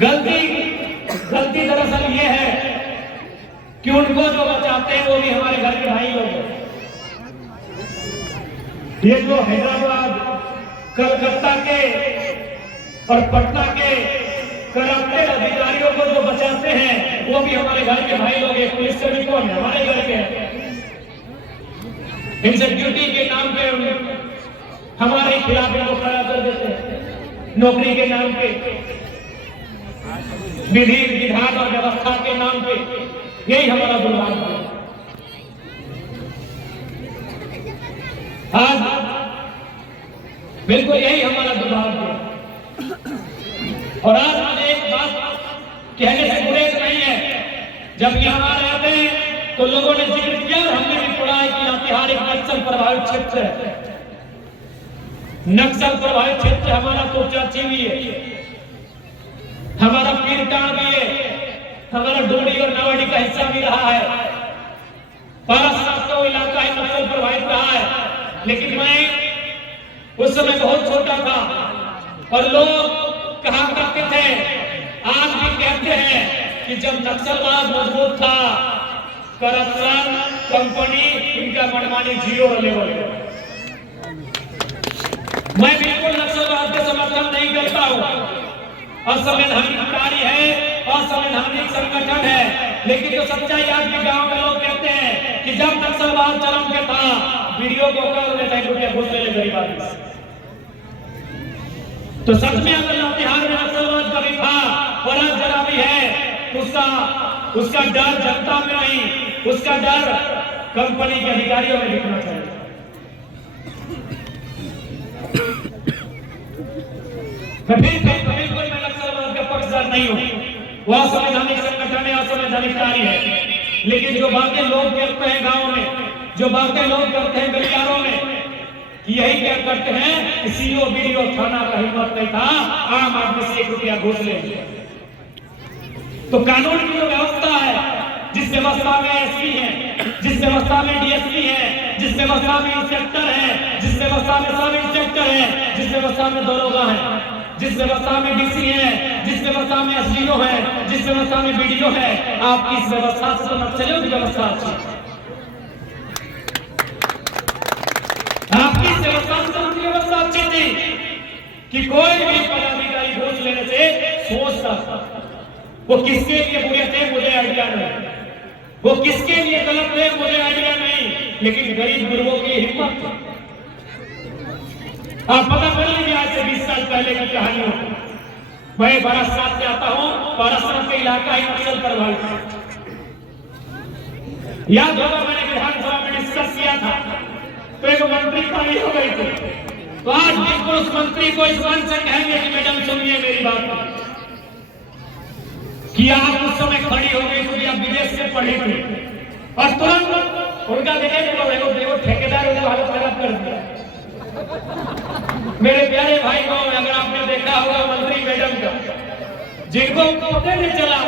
गलती दरअसल ये है कि उनको जो बचाते हैं वो भी हमारे घर के भाई लोग हैं। ये जो हैदराबाद, कलकत्ता के और पटना के करप्टेड अधिकारियों को जो बचाते हैं वो भी हमारे घर के भाई लोग हैं। पुलिस कर्मी कौन है? हमारे घर के हैं। इनसे ड्यूटी के नाम पे हमारे खिलाफ इनको खड़ा कर देते हैं। नौकरी के नाम पे, विधि विधान और व्यवस्था के नाम पे, यही हमारा दुर्भाग्य है। आज बिल्कुल यही हमारा दुर्भाग्य है। और आज मुझे एक बात कहने से गुरेज नहीं है। जब यहाँ आ रहे थे तो लोगों ने जिक्र किया और हमने भी पढ़ा है कि लातेहार एक नक्सल प्रभावित क्षेत्र है। नक्सल प्रभावित क्षेत्र हमारा तोपचाची भी है, हमारा पीरटाण भी है, हमारा डोडी और नावाडी का हिस्सा भी रहा है। पारासात का इलाका है नक्सल प्रभावित रहा है। लेकिन मैं उस समय बहुत छोटा था और लोग कहा करते थे, आज भी कहते हैं कि जब नक्सलवाद मजबूत था, करप्शन, कंपनी, इनका मनमानी 0 लेवल पे। मैं बिल्कुल नक्सलवाद के समर्थन नहीं करता हूं। असंवैधानिक कार्य है, असंवैधानिक संगठन है। लेकिन जो सच्चाई आज भी गांव में लोग कहते हैं कि जब नक्सलवाद चरम पे था, वीडियो को कर लेते हैं, रुपया घूस ले गरीब आदमी। तो सच में अगर लातेहार में नक्सलवाद कभी था और आज जरा भी है, उसका डर जनता में नहीं, उसका डर कंपनी के अधिकारियों में दिखना चाहिए। बिल्कुल मैं नक्सलवाद का पक्षधर नहीं हूं। वह असंवैधानिक संगठन है, असंवैधानिक कार्य है। लेकिन जो बातें लोग करते हैं गांव में, जो बातें लोग करते हैं गलियारों में, यही क्या करते हैं कि सीओ बीडीओ थाना का हिम्मत नहीं था आम आदमी से 1 रुपया घूस ले। तो कानून की जो व्यवस्था है, जिस व्यवस्था में एसपी है, जिस व्यवस्था में डीएसपी है, जिस व्यवस्था में इंस्पेक्टर है, जिस व्यवस्था में सब इंस्पेक्टर है, जिस व्यवस्था में दरोगा है, जिस व्यवस्था में डीसी है, जिस व्यवस्था में एसडीओ है, जिस व्यवस्था में बीडीओ है, आप इस व्यवस्था से तो नक्सलियों की व्यवस्था अच्छी है। आपकी व्यवस्था से व्यवस्था अच्छी थी कि कोई भी पदाधिकारी घूस लेने से सोचता था। वो किसके लिए बुरे थे मुझे आइडिया नहीं, वो किसके लिए गलत थे मुझे आइडिया नहीं, लेकिन गरीब गुरुओं की हिम्मत थी। आप पता कर लीजिए आज से 20 साल पहले की कहानियों। मैं बारासात से आता हूं, बारासात के इलाका ही नक्सल प्रभावित है। याद होगा मैंने विधानसभा में डिस्कस किया था, तो एक मंत्री खड़ी हो गई थी। तो आज बिल्कुल उस मंत्री को इस मंच से कहेंगे कि मैडम सुनिए मेरी बात, कि आप उस समय खड़ी हो गई थी, आप विदेश से पढ़ी थी और तुरंत उनका देखो ठेकेदार उनको हालत खराब कर दिया। मेरे प्यारे भाई को अगर आपने देखा होगा मंत्री मैडम का, जिनको पता नहीं चला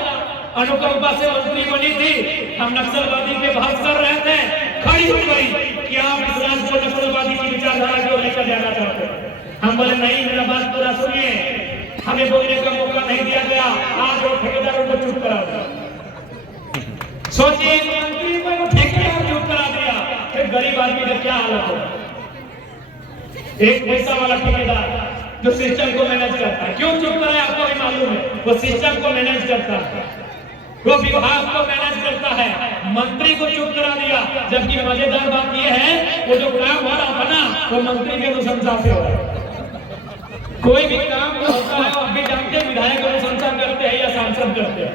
अनुकंपा से मंत्री बनी थी, हम नक्सलवादी पे बहस कर रहे थे, खड़ी हो गई कि आप इस राज्य को नक्सलवादी की विचारधारा को लेकर जाना चाहते हैं। हम बोले नहीं, मेरा बात पूरा सुनिए, हमें बोलने का मौका नहीं दिया गया। आज वो ठेकेदारों को चुप करा दिया। सोचिए मंत्री को ठेकेदार चुप करा दिया, फिर गरीब आदमी का क्या हालत होगा। एक पैसा वाला ठेकेदार जो सिस्टम को मैनेज करता है, क्यों चुप करे आपको भी मालूम है, वो सिस्टम को मैनेज करता है, वो विभाग को मैनेज करता है, मंत्री को चुप करा दिया। जबकि मजेदार बात यह है वो जो काम हो रहा था ना, वो मंत्री के अनुशंसा से हो रहा है। कोई भी काम होता है आप भी जानते हैं, विधायक अनुशंसा करते हैं या सांसद करते हैं।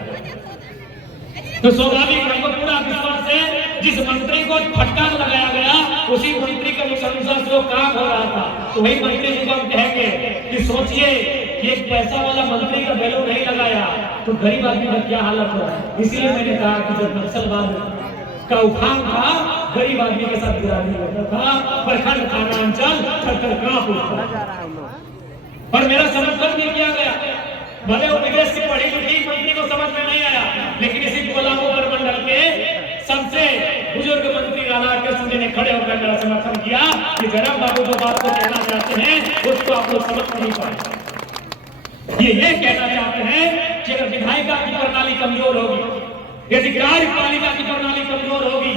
तो स्वाभाविक हमको पूरा विश्वास है जिस मंत्री को फटकार लगाया गया उसी मंत्री के अनुशंसा से वो काम हो रहा था। तो वही मंत्री जी को हम कहेंगे कि सोचिए कि एक पैसा वाला मंत्री का वैल्यू नहीं लगाया तो गरीब आदमी का क्या हालत हो। इसीलिए मैंने कहा कि जब नक्सलवाद का उफान था, गरीब आदमी के साथ गिरा नहीं होता था, प्रखंड थाना अंचल थर-थर कांप उठता और मेरा समर्थन भी किया गया। भले वो विदेश से पढ़ी लिखी मंत्री को समझ में नहीं आया, लेकिन इसी कोल्हापुर प्रमंडल के सबसे बुजुर्ग मंत्री राधा कृष्ण जी ने खड़े होकर मेरा समर्थन किया कि जरा बाबू जो बात को कहना चाहते हैं उसको आप लोग समझ नहीं पाए। ये कहना चाहते हैं कि अगर विधायिका की प्रणाली कमजोर होगी, यदि कार्यपालिका की प्रणाली कमजोर होगी,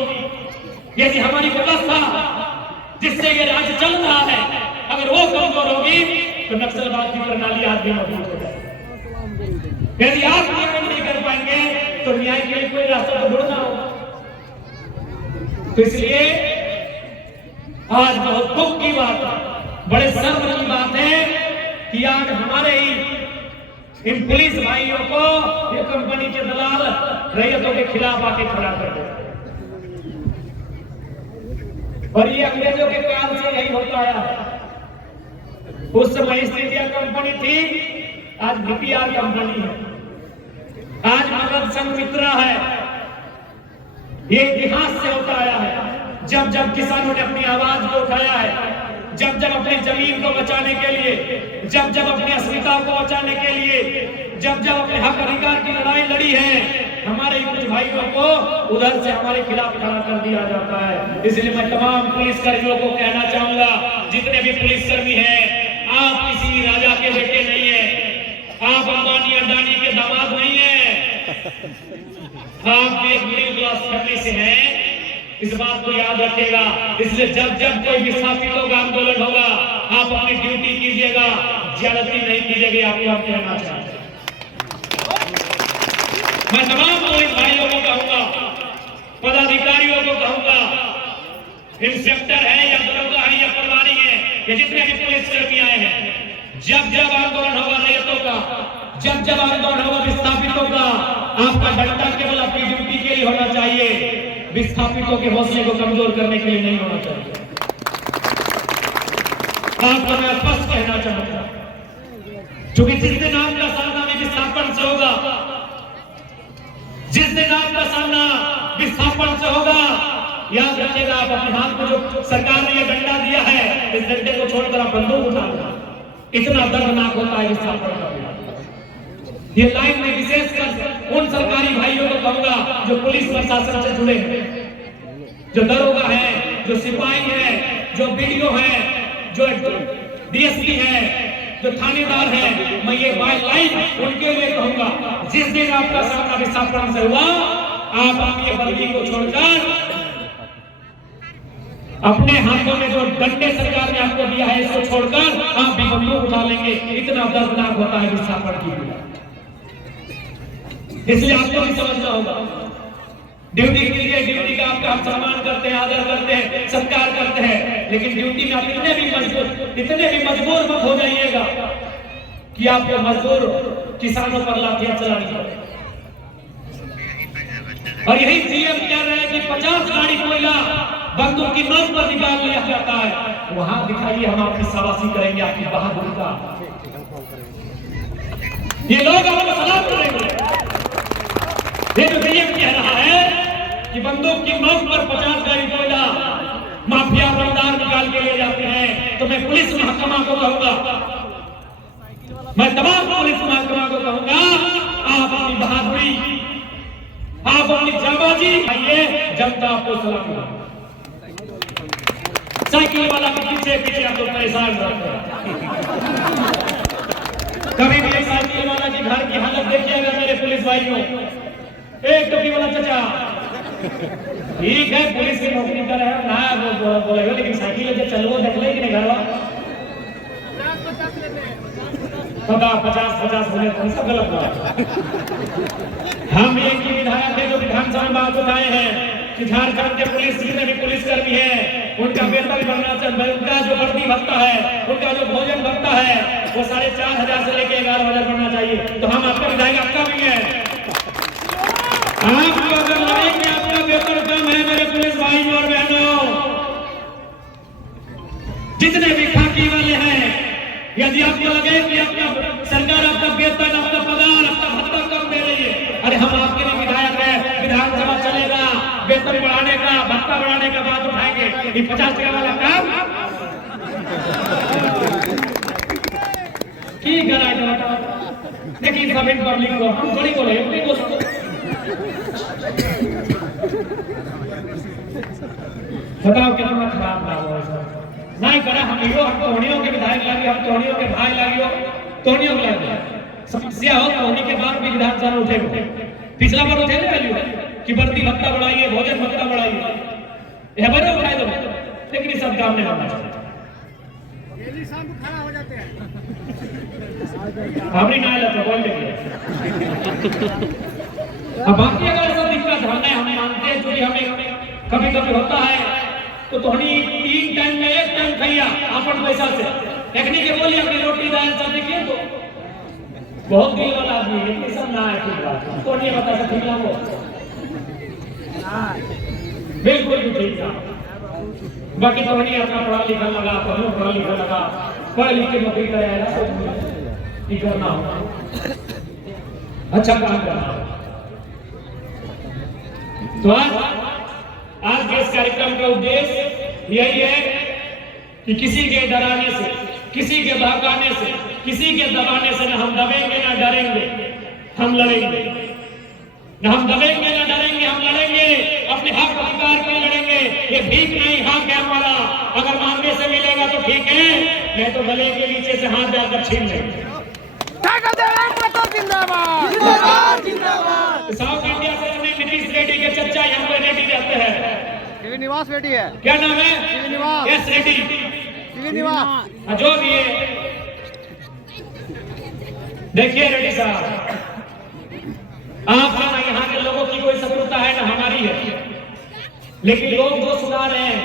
यदि हमारी व्यवस्था जिससे ये राज्य चल रहा है अगर वो कमजोर होगी तो नक्सलवाद की प्रणाली आज भी मौजूद हो जाएगी। यदि आप न्याय नहीं कर पाएंगे तो न्याय के लिए कोई रास्ता तो ढूंढना होगा। तो इसलिए आज बहुत दुख की बात है, बड़े शर्म की बात है कि आज हमारे ही इन पुलिस भाइयों को ये कंपनी के दलाल रैयतों के खिलाफ आके खड़ा कर दे। और ये अंग्रेजों के काल से यही होता आया है। उस समय ईस्ट इंडिया कंपनी थी, आज बीपीआर कंपनी है, आज मगध संघमित्रा है। ये इतिहास से होता आया है। जब जब किसानों ने अपनी आवाज को उठाया है, जब जब अपनी जमीन को बचाने के लिए, जब जब अपनी अस्मिता को बचाने के लिए, जब जब अपने हक अधिकार की लड़ाई लड़ी है, हमारे कुछ भाइयों को उधर से हमारे खिलाफ खड़ा कर दिया जाता है। इसलिए मैं तमाम पुलिसकर्मियों को कहना चाहूंगा, जितने भी पुलिसकर्मी हैं, आप किसी राजा के बेटे नहीं है, आप अंबानी अडानी के दामाद नहीं है, आप एक मिडिल क्लास फैमिली से हैं, इस बात को याद रखिएगा। इसलिए जब जब कोई विस्थापितों का आंदोलन होगा, आप अपनी ड्यूटी कीजिएगा, ज्यादती नहीं कीजिएगा। आपको आप कहना चाहते हैं, मैं तमाम पुलिस भाइयों को कहूंगा, पदाधिकारियों को कहूंगा, इंस्पेक्टर है या दरोगा है या पटवारी है, ये जितने भी पुलिसकर्मी आए हैं, जब जब आंदोलन होगा रैयतों का, जब जब आंदोलन होगा विस्थापितों का, आपका डंडा केवल अपनी ड्यूटी के लिए होना चाहिए, विस्थापितों के हौसले को कमजोर करने के लिए नहीं होना चाहिए। आपको मैं स्पष्ट कहना चाहूंगा, क्योंकि जिस दिन आपका सामना में विस्थापन से होगा, जिस दिन आपका सामना विस्थापन से होगा, याद रखिएगा, आप अपने हाथ में जो सरकार ने यह डंडा दिया है, इस डंडे को छोड़कर आप बंदूक उठा लेना। इतना दर्दनाक होता है विस्थापन का। ये लाइन में विशेषकर उन सरकारी भाइयों को कहूंगा जो पुलिस प्रशासन से जुड़े हैं, जो दरोगा है, जो सिपाही है, जो बीडीओ है, जो डीएसपी है, जो थानेदार है, मैं ये लाइन उनके लिए कहूंगा, जिस दिन आपका सामना विस्थापन से हुआ, आप ये बंदी को छोड़कर अपने हाथों में जो डंडे सरकार ने आपको दिया है, इसको छोड़कर आप भी बंदूक उठा लेंगे। इतना दर्दनाक होता है विस्थापन की पीड़ा। इसलिए आपको भी समझना होगा, ड्यूटी के लिए ड्यूटी का आपका हम सम्मान करते हैं, आदर करते हैं, सत्कार करते हैं, लेकिन ड्यूटी में आप इतने भी मजबूर मत हो जाइएगा कि आपको मजदूर किसानों पर लाठियां चलानी पड़े। और यही सीएम कह रहे हैं कि 50 गाड़ी कोयला बंदूक की नोक पर निकाल लिया जाता है, वहां दिखाइए, हम आपकी शाबाशी करेंगे, आपकी बहादुरी का। ये लोग आपको सलाम करेंगे। ये जो सीएम कह रहा है कि बंदूक की नोक पर 50 गाड़ी कोयला माफिया बंदार निकाल के ले जाते हैं, तो मैं पुलिस महकमा को कहूंगा, मैं तमाम पुलिस महकमा को कहूंगा, आप अपनी बहादुरी, आप अपनी जाबाजी आइए, जनता आपको सलाम करें। साइकिल वाला के पीछे पीछे आपको परेशान रहते हैं। कभी भी साइकिल वाला की घर की हालत देखिएगा मेरे पुलिस भाइयों। एक टोपी वाला चाचा, ठीक है पुलिस की नौकरी कर रहे हैं ना, वो बोलेगा, लेकिन साइकिल लेके चलो, देख ले कि नहीं घरवा 50 होने तो सब गलत बात। हम एक ही विधायक है जो विधानसभा में बात उठाए हैं कि झारखंड के पुलिस जितने भी पुलिसकर्मी हैं, उनका वेतन बढ़ना चाहिए, उनका जो वर्दी भत्ता है, उनका जो भोजन भत्ता है, वो 4,500 से लेकर 11,000 बढ़ना चाहिए। तो हम आपका विधायक, आपका भी है, आप अगर लड़ेंगे, आपका वेतन कम है मेरे पुलिस भाई और बहनों, जितने भी खाकी वाले हैं, यदि आपको लगे कि आपका सरकार आपका वेतन, आपका पगार, आपका भत्ता कम दे रही है, अरे हम आपके लिए विधायक है, विधानसभा चलेगा, वेतन बढ़ाने का, भत्ता बढ़ाने का बात उठाएंगे। ये 50 टका वाला काम की करा, लेकिन सब इन पब्लिक को हम थोड़ी बोले, अपनी दोस्तों बताओ कितना खराब ना हो नहीं करा। हम टोनियों के विधायक लागे, हम टोनियों के भाई लागियो, टोनियों के लागे, समस्या हो तो होने के बाद भी विधानसभा में उठेगा। पिछला बार उठे ना वैल्यू कि बढ़ती भत्ता बढ़ाइए, भोजन भत्ता बढ़ाइए, यह बड़े उठाए दो, लेकिन ये सब काम नहीं होना चाहिए। शाम को खड़ा हो जाते हैं हमारी ना लगा बोल देंगे। अब बाकी अगर सब दिक्कत हमने हम मानते हैं, जो भी हमें कभी कभी होता है तो तोहनी 3 टाइम में 1 टाइम खैया अपन पैसा से एकनी के बोली अपनी रोटी दाल सब्जी किए तो बहुत दिल वाला आदमी है, ये सब ना है ठीक बात तो नहीं बता सकते क्या वो बिल्कुल भी ठीक है। बाकी तो नहीं अपना पढ़ा लिखा लगा, पढ़ा लिखा लगा, पढ़ लिख के नौकरी कराया करना हो, अच्छा काम करना। तो आज के इस कार्यक्रम का उद्देश्य यही है कि किसी के डराने से, किसी के बहकाने से, किसी के दबाने से न हम दबेंगे न डरेंगे, हम लड़ेंगे। न हम दबेंगे न डरेंगे, हम लड़ेंगे, अपने हक अधिकार के लिए लड़ेंगे। ये भीख नहीं, हक है हमारा। अगर मांगने से मिलेगा तो ठीक है, नहीं तो गले के नीचे से हाथ डालकर छीन लेंगे। साउथ इंडिया से नीतीश रेड्डी के चचा यहाँ पे रेड्डी रहते हैं। श्रीनिवास रेड्डी है, क्या नाम है? श्रीनिवास। यस रेड्डी, श्रीनिवास। जो भी है। देखिए रेड्डी साहब, आप यहाँ के लोगों की कोई शत्रुता है ना हमारी है, लेकिन लोग जो सुना रहे हैं,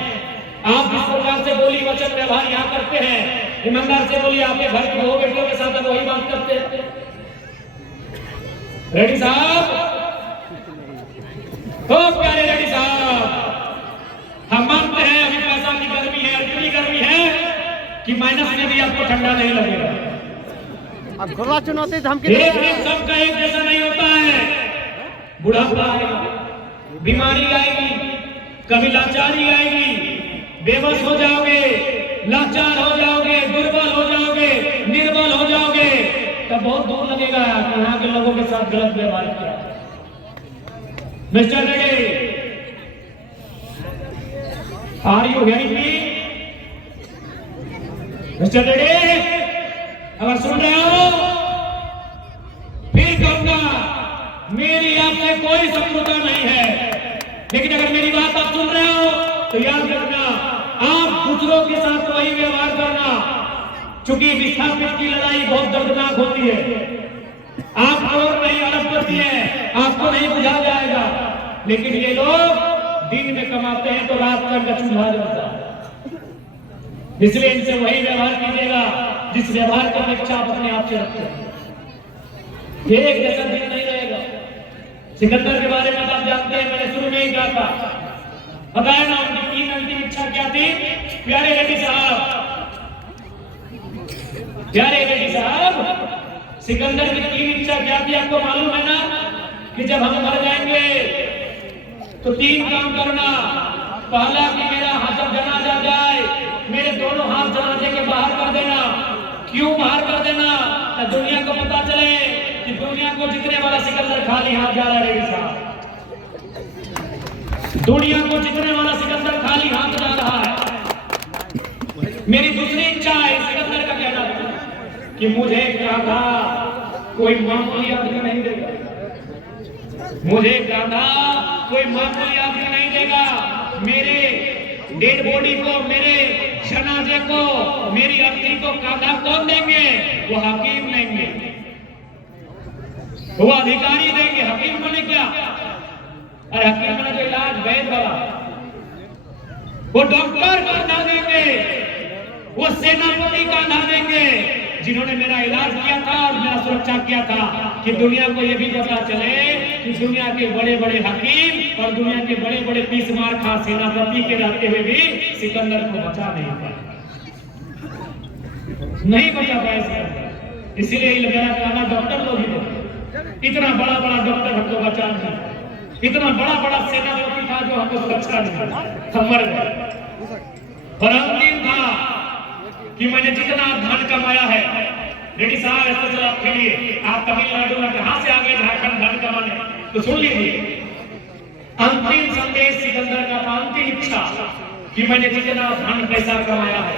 आप जिस प्रकार से बोली वचन व्यवहार यहाँ करते हैं, ईमानदार से बोलिए, आपके घर की बहू बेटियों के साथ वही बात करते हैं। रेड्डी साहब, तो प्यारे रेड्डी साहब, हम मानते हैं अभी पैसा की गर्मी है, इतनी गर्मी है कि माइनस में भी आपको ठंडा नहीं लगेगा। अब खुला चुनौती धमकी एक दिन सबका एक जैसा नहीं होता है। बुढ़ापा आएगा, बीमारी आएगी, कभी लाचारी आएगी, बेबस हो जाओगे, लाचार हो जाओगे, दुर्बल हो जाओगे, निर्बल हो जाओगे, तब बहुत दूर लगेगा कि यहाँ के लोगों के साथ गलत व्यवहार किया। Mister Reddy, are you hearing me? Mister Reddy, अगर सुन रहे हो फिर कहूंगा, मेरी आपसे कोई शत्रुता नहीं है, लेकिन अगर मेरी बात आप सुन रहे हो तो याद रखना, आप दूसरों के साथ वही व्यवहार करना, क्योंकि विस्थापित की लड़ाई बहुत दर्दनाक होती है। आपको नहीं अलग करती है, आपको नहीं बुझा जाएगा, लेकिन ये लोग दिन में कमाते हैं तो रात का चूल्हा जलता है। इसलिए इनसे वही व्यवहार कीजिएगा जिस व्यवहार की अपेक्षा आप अपने आप से रखते हैं। ये एक जैसा दिन नहीं रहेगा। सिकंदर के बारे में आप जानते हैं, मैंने शुरू में ही कहा था, बताया ना उनकी 3 अंतिम इच्छा क्या थी। प्यारे रेड्डी साहब, प्यारे रेड्डी साहब, सिकंदर की 3 इच्छा क्या थी आपको मालूम है ना? कि जब हम मर जाएंगे तो 3 काम करना। पहला कि मेरा हाथ जब जनाजा जाए, मेरे दोनों हाथ जनाजे के बाहर कर देना। क्यों बाहर कर देना? दुनिया को पता चले कि दुनिया को जीतने वाला सिकंदर खाली हाथ जा रहा है। रेड्डी साहब, दुनिया को जीतने वाला सिकंदर खाली हाथ जा रहा है। मेरी दूसरी इच्छा है, सिकंदर का कहना था कि मुझे गाधा कोई मामूली आदमी नहीं देगा, मुझे गाधा कोई मामूली आदमी नहीं देगा। मेरे डेड बॉडी को, मेरे जनाजे को, मेरी अर्थी को गाधा कौन देंगे? वो हकीम देंगे, वो अधिकारी देंगे। हकीम बने क्या? अरे हकीम बने तो इलाज वैद्य वाला, वो डॉक्टर का ना देंगे, वो सेनापति का ना देंगे, जिन्होंने मेरा इलाज किया था और मेरा सुरक्षा किया था। कि दुनिया को यह भी पता चले कि दुनिया के बड़े बड़े हकीम और दुनिया के बड़े बड़े 30 मार खा सेनापति के रहते हुए भी सिकंदर को बचा नहीं पाए, नहीं बचा पाए सिकंदर। इसीलिए मेरा कहना, डॉक्टर लोग ही, इतना बड़ा बड़ा डॉक्टर हमको बचा नहीं, इतना बड़ा बड़ा सेनापति था जो हमको सुरक्षा नहीं, हम मर गए। और अंतिम था कि मैंने जितना धन कमाया है, रेड्डी साहब ऐसा चला आपके लिए, आप तमिलनाडु में कहां से आ गए झारखंड धन कमाने, तो सुन लीजिए। अंतिम संदेश सिकंदर का था, अंतिम इच्छा कि मैंने जितना धन पैसा कमाया है,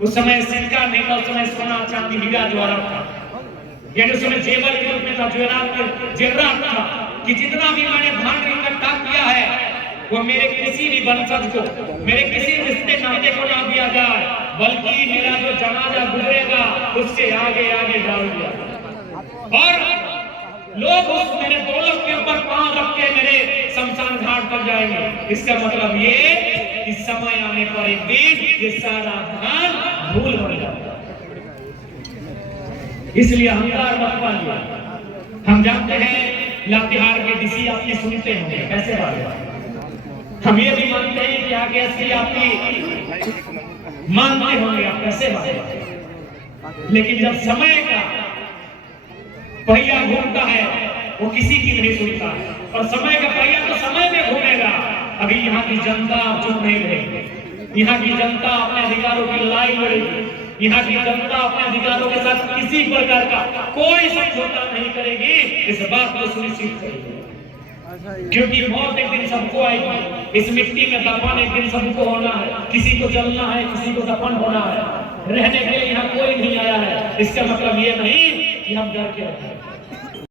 उस समय सिक्का नहीं था, उस समय सोना चांदी हीरा जवाहरात था, यानी उस समय जेवर के रूप में था, जेवरात था कि जितना भी मैंने धन इकट्ठा किया है वो मेरे किसी भी वंशज को, मेरे किसी रिश्ते नाते को ना दिया जाए, बल्कि मेरा जो जनाजा गुजरेगा उससे आगे आगे डाल दिया। और लोग उस मेरे दौलत के ऊपर पांव रख के मेरे शमशान घाट पर जाएंगे। इसका मतलब ये कि समय आने पर एक दिन ये सारा धन धूल बन जाएगा। इसलिए अहंकार मत पालिए। हम जानते हैं लातेहार के डीसी आपने सुनते होंगे कैसे बात, हम ये भी मानते हैं कि आगे ऐसी आपकी मानते होंगे आप कैसे बात, लेकिन जब समय का पहिया घूमता है वो किसी की नहीं सुनता, और समय का पहिया तो समय में घूमेगा। अभी यहाँ की जनता चुप नहीं रहेगी, यहाँ की जनता अपने अधिकारों की लड़ाई लड़ेगी, यहाँ की जनता अपने अधिकारों के साथ किसी प्रकार का कोई समझौता नहीं करेगी, इस बात को सुनिश्चित करेगी। क्योंकि मौत एक दिन सबको आएगी, इस मिट्टी में दफन एक दिन सबको होना है, किसी को जलना है, किसी को दफन होना है, रहने के लिए यहाँ कोई नहीं आया है। इसका मतलब ये नहीं कि हम डर के रखें।